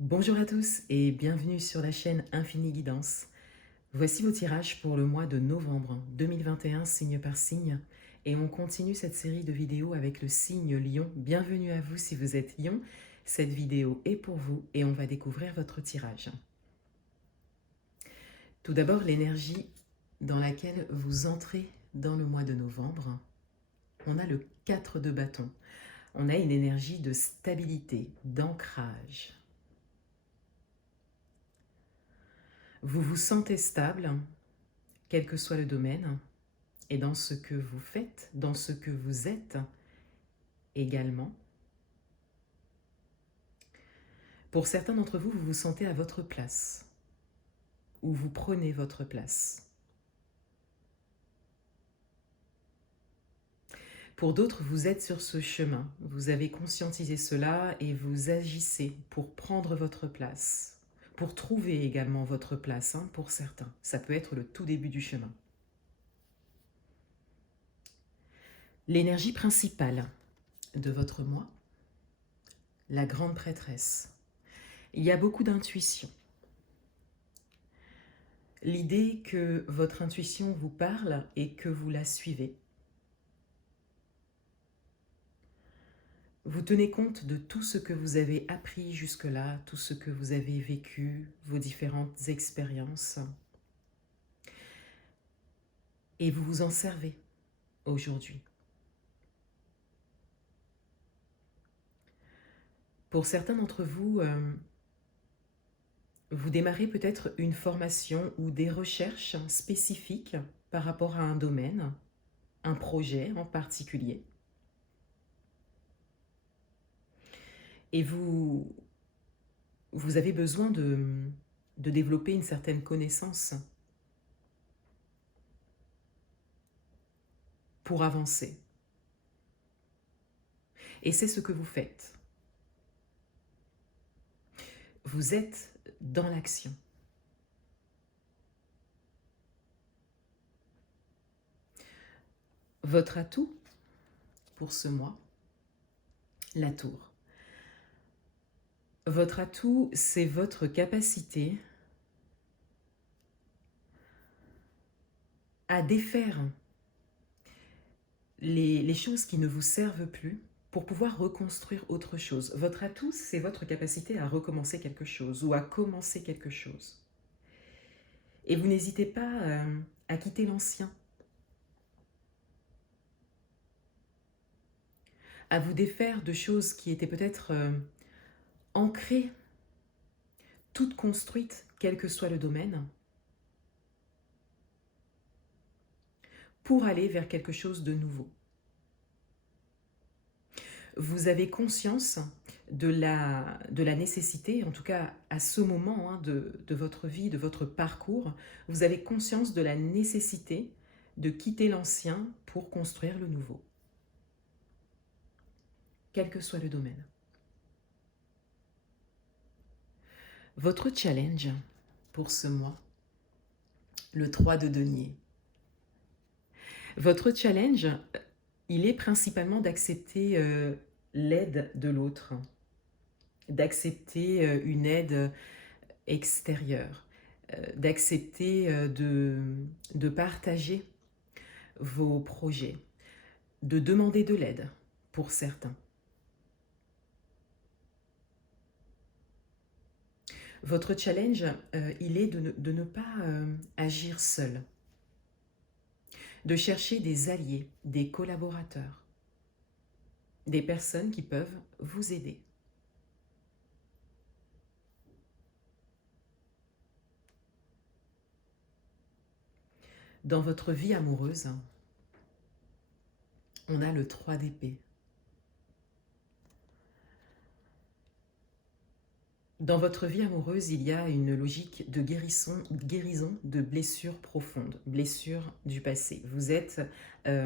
Bonjour à tous et bienvenue sur la chaîne Infini Guidance. Voici vos tirages pour le mois de novembre 2021, signe par signe. Et on continue cette série de vidéos avec le signe Lion. Bienvenue à vous si vous êtes Lion. Cette vidéo est pour vous et on va découvrir votre tirage. Tout d'abord, l'énergie dans laquelle vous entrez dans le mois de novembre. On a le 4 de bâton. On a une énergie de stabilité, d'ancrage. Vous vous sentez stable, quel que soit le domaine, et dans ce que vous faites, dans ce que vous êtes également. Pour certains d'entre vous, vous vous sentez à votre place, ou vous prenez votre place. Pour d'autres, vous êtes sur ce chemin, vous avez conscientisé cela et vous agissez pour prendre votre place, pour trouver également votre place, pour certains. Ça peut être le tout début du chemin. L'énergie principale de votre mois, la grande prêtresse. Il y a beaucoup d'intuition. L'idée que votre intuition vous parle et que vous la suivez. Vous tenez compte de tout ce que vous avez appris jusque-là, tout ce que vous avez vécu, vos différentes expériences. Et vous vous en servez aujourd'hui. Pour certains d'entre vous, vous démarrez peut-être une formation ou des recherches spécifiques par rapport à un domaine, un projet en particulier. Et vous avez besoin de développer une certaine connaissance pour avancer. Et c'est ce que vous faites. Vous êtes dans l'action. Votre atout pour ce mois, la tour. Votre atout, c'est votre capacité à défaire les choses qui ne vous servent plus pour pouvoir reconstruire autre chose. Votre atout, c'est votre capacité à recommencer quelque chose ou à commencer quelque chose. Et vous n'hésitez pas à quitter l'ancien, à vous défaire de choses qui étaient peut-être ancrées, toutes construites, quel que soit le domaine, pour aller vers quelque chose de nouveau. Vous avez conscience de la nécessité, en tout cas à ce moment de votre vie, de votre parcours, vous avez conscience de la nécessité de quitter l'ancien pour construire le nouveau, quel que soit le domaine. Votre challenge pour ce mois, le 3 de denier. Votre challenge, il est principalement d'accepter l'aide de l'autre, d'accepter une aide extérieure, d'accepter de partager vos projets, de demander de l'aide pour certains. Votre challenge, il est de ne pas agir seul, de chercher des alliés, des collaborateurs, des personnes qui peuvent vous aider. Dans votre vie amoureuse, on a le 3 d'épée. Dans votre vie amoureuse, il y a une logique de guérison de blessures profondes, blessures du passé. Vous êtes à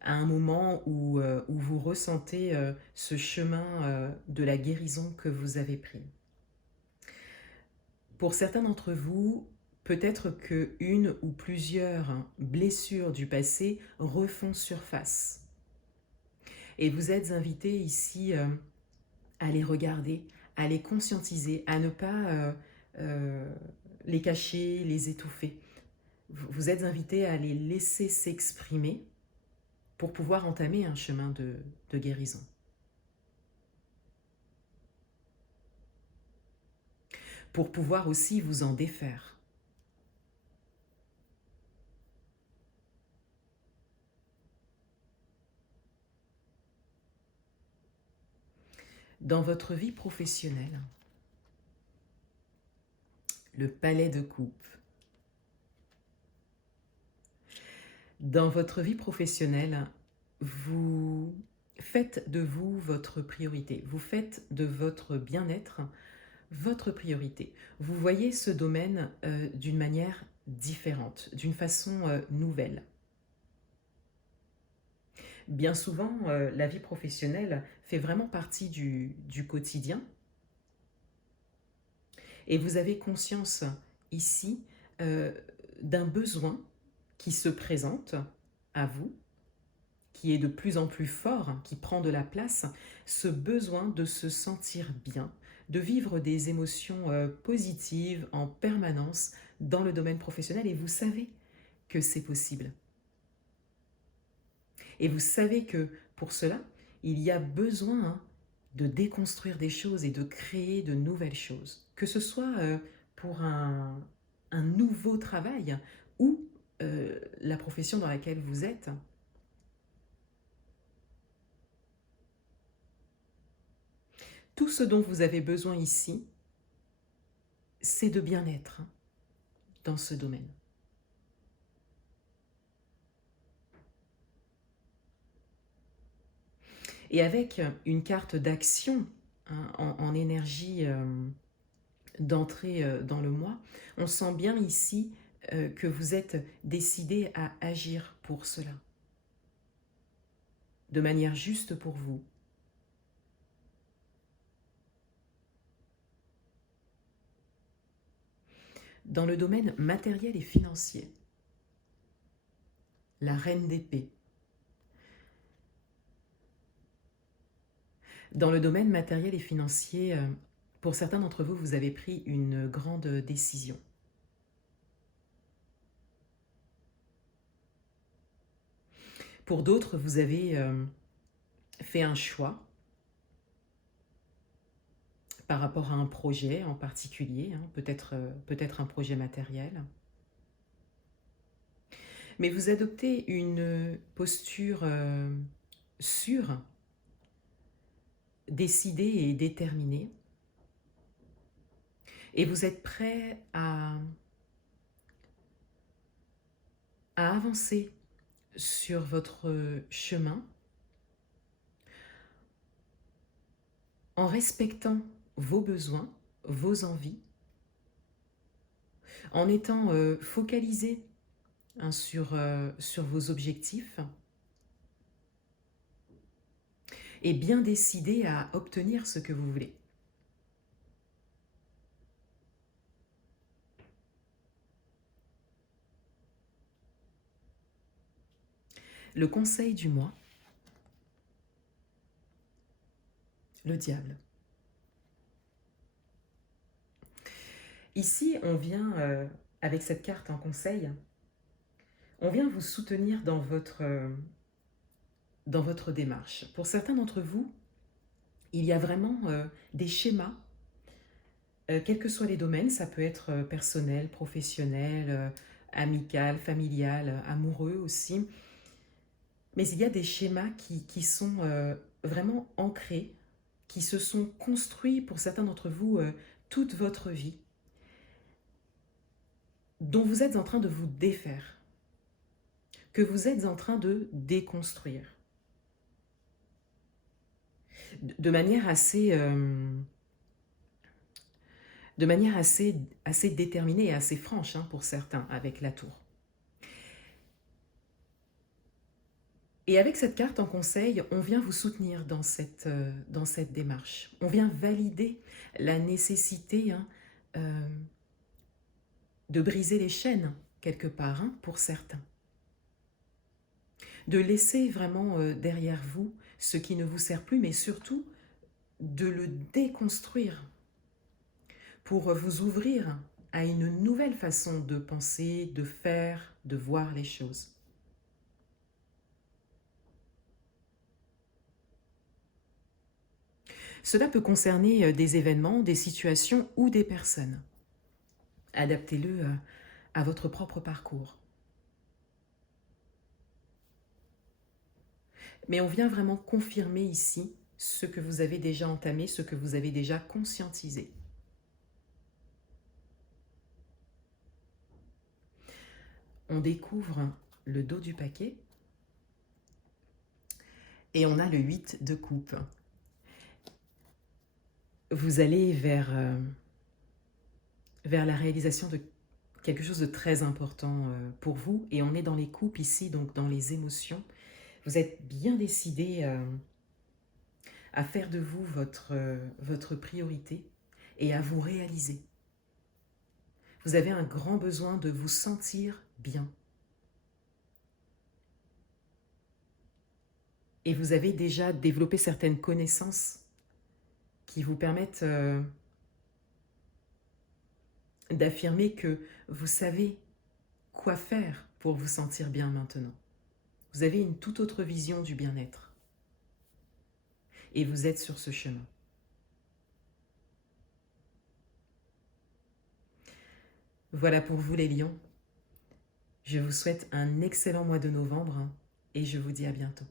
un moment où vous ressentez ce chemin de la guérison que vous avez pris. Pour certains d'entre vous, peut-être qu'une ou plusieurs blessures du passé refont surface. Et vous êtes invité ici à les regarder, à les conscientiser, à ne pas les cacher, les étouffer. Vous êtes invité à les laisser s'exprimer pour pouvoir entamer un chemin de guérison. Pour pouvoir aussi vous en défaire. Dans votre vie professionnelle, le palais de coupe. Dans votre vie professionnelle, vous faites de vous votre priorité. Vous faites de votre bien-être votre priorité. Vous voyez ce domaine d'une manière différente, d'une façon nouvelle. Bien souvent, la vie professionnelle fait vraiment partie du quotidien. Et vous avez conscience ici d'un besoin qui se présente à vous, qui est de plus en plus fort, qui prend de la place, ce besoin de se sentir bien, de vivre des émotions positives en permanence dans le domaine professionnel. Et vous savez que c'est possible. Et vous savez que pour cela, il y a besoin de déconstruire des choses et de créer de nouvelles choses. Que ce soit pour un nouveau travail ou la profession dans laquelle vous êtes. Tout ce dont vous avez besoin ici, c'est de bien-être dans ce domaine. Et avec une carte d'action en énergie d'entrée dans le mois, on sent bien ici que vous êtes décidé à agir pour cela, de manière juste pour vous. Dans le domaine matériel et financier, la reine d'épée. Dans le domaine matériel et financier, pour certains d'entre vous, vous avez pris une grande décision. Pour d'autres, vous avez fait un choix par rapport à un projet en particulier, peut-être un projet matériel. Mais vous adoptez une posture sûre, décidée et déterminée. Et vous êtes prêt à avancer sur votre chemin en respectant vos besoins, vos envies, en étant focalisé sur vos objectifs et bien décidé à obtenir ce que vous voulez. Le conseil du mois, le diable. Ici, on vient, avec cette carte en conseil, on vient vous soutenir dans votre démarche. Pour certains d'entre vous, il y a vraiment des schémas, quels que soient les domaines, ça peut être personnel, professionnel, amical, familial, amoureux aussi, mais il y a des schémas qui sont vraiment ancrés, qui se sont construits pour certains d'entre vous toute votre vie, dont vous êtes en train de vous défaire, que vous êtes en train de déconstruire. De manière assez déterminée et assez franche pour certains avec la tour. Et avec cette carte en conseil, on vient vous soutenir dans cette démarche. On vient valider la nécessité de briser les chaînes, quelque part, pour certains. De laisser vraiment derrière vous ce qui ne vous sert plus, mais surtout de le déconstruire pour vous ouvrir à une nouvelle façon de penser, de faire, de voir les choses. Cela peut concerner des événements, des situations ou des personnes. Adaptez-le à votre propre parcours. Mais on vient vraiment confirmer ici ce que vous avez déjà entamé, ce que vous avez déjà conscientisé. On découvre le dos du paquet et on a le 8 de coupe. Vous allez vers la réalisation de quelque chose de très important pour vous, et on est dans les coupes ici, donc dans les émotions. Vous êtes bien décidé à faire de vous votre priorité et à vous réaliser. Vous avez un grand besoin de vous sentir bien. Et vous avez déjà développé certaines connaissances qui vous permettent d'affirmer que vous savez quoi faire pour vous sentir bien maintenant. Vous avez une toute autre vision du bien-être. Et vous êtes sur ce chemin. Voilà pour vous les lions. Je vous souhaite un excellent mois de novembre et je vous dis à bientôt.